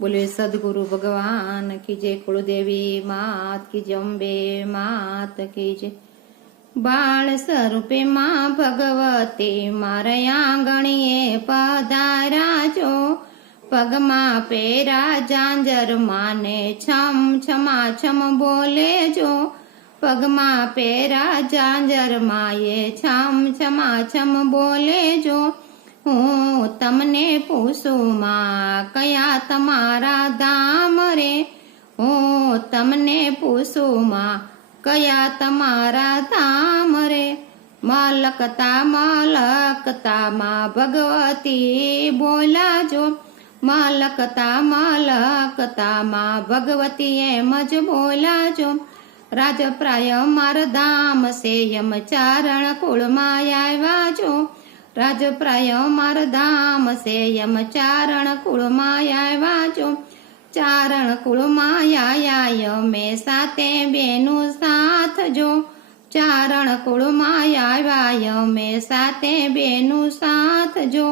बोले सदगुरु भगवान की जय, कुलदेवी मात की जय, अम्बे मात की जय। बाळ स्वरूपे मां भगवती मारे आंगणीए पधाराजो, पगमा पेरा जांजर माने छम छमा छम बोले जो, पगमा पेरा जांजर माये छम छमा छम बोले जो। હું તમને પૂછું માં કયા તમારા ધામ રે, હું તમને પૂછું માં કયા તમારા ધામ રે। મલકતા મલકતા માં ભગવતી બોલાજો, મલકતા મલકતા માં ભગવતી એમ જ બોલાજો। રાજપ્રાય માર ધામ છે યમ ચારણ કુળમાં આવ્યા છો, રાજપ્રાય માર ધામ છે યમ ચારણ કુળમાં આવ્યા છો। ચારણ કુળમાં આયા મે સાતે બેનું સાથ જો, ચારણ કુળમાં આવ્યા મે સાતે બેનું સાથ જો।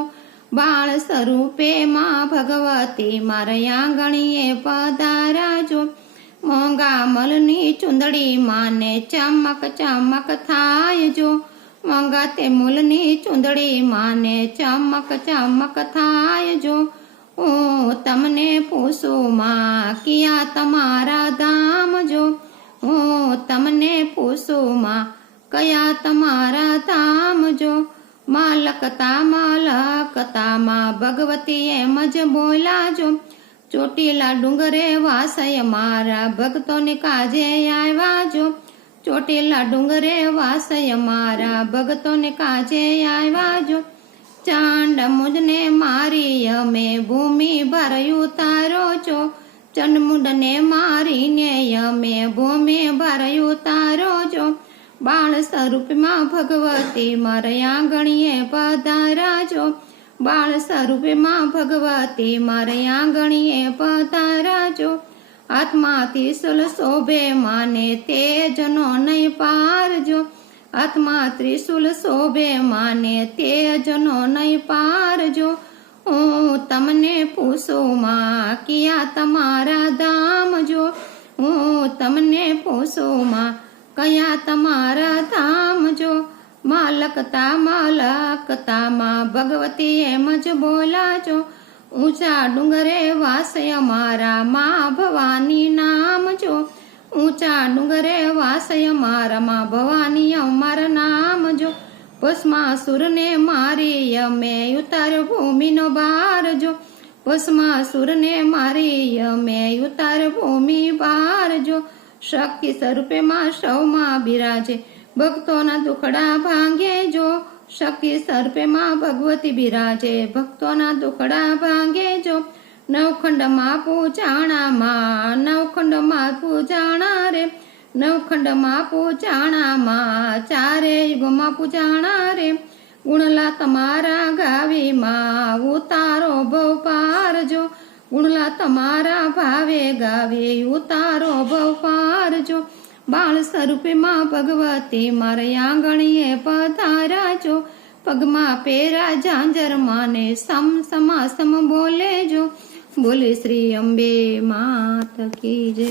બાળ સ્વરૂપે માં ભગવતી મારા આંગણીએ પધારાજો, મોંઘા મલની ચુંદડી માને ચમક ચમક થાય જો, મોંઘા તે મૂલની ચુંદડી માને ચમક ચમક થાય જો। હું તમને પૂછું માં કિયા તમારા ધામ જો, હું તમને પૂછું માં કયા તમારા ધામ જો। મલકતા મલકતા માં ભગવતી એમ જ બોલાજો, ચોટીલા ડુંગરે વાસય મારા ભક્તોને કાજે આવ્યા જો, ચોટીલા ડુંગરે વાસય મારા ભક્તોને કાજે આવ્યા જો। ચાંડ મુંડને મારી અમે ભૂમિ ભર્યું તારો છો, ચંડમુંડને મારીને અમે ભૂમિ ભર્યું તારો છો। બાળ સ્વરૂપમાં ભગવતી મારા આંગણીએ પધારાજો, બાળ સ્વરૂપમાં ભગવતી મારા આંગણીએ પધારાજો। આત્માથી સુલ શોભે માને તેજનો નહીં પારજો, આત્મા ત્રિશુલ શોભે માને તેજનો નહીં પારજો। હું તમને પૂછું માં કિયા તમારા ધામ જો, હું તમને પૂછું માં કયા તમારા ધામ જો। મલકતા મલકતા માં ભગવતી એમ જ બોલાજો, ઊંચા ડુંગરે વાસય મારા માં ભવાની નામ જો, ઊંચા ડુંગરે વાસય મારા માં ભવાની અમારા નામ જો। ભસ્માસુરને મારી અમે ઉતાર્યો ભૂમિનો ભાર જો, ભસ્માસુરને મારી અમે ઉતાર્યો ભૂમિ ભાર જો। શક્તિ સ્વરૂપે માં સૌમાં બિરાજે ભક્તોના દુખડા ભાંગે જો, શક્તિ સ્વરૂપે માં ભગવતી બિરાજે ભક્તોના દુખડા ભાંગે જો। નવખંડમાં પૂજાણા માં, નવખંડમાં પૂજાણા રે, નવખંડમાં પૂજાણા માં, ચારે યુગમાં પૂજાણા રે। ગુણલા તમારા ગાવી માં ઉતારો ભવ પારજો, ગુણલા તમારા ભાવે ગાવે ઉતારો ભવ પારજો। બાળ સ્વરૂપે માં ભગવતી મારા આંગણીએ પધારાજો, પગમાં પેરા ઝાંઝર માને સમ સમા સમ બોલે જો, બોલે શ્રી અંબે માત કી જય।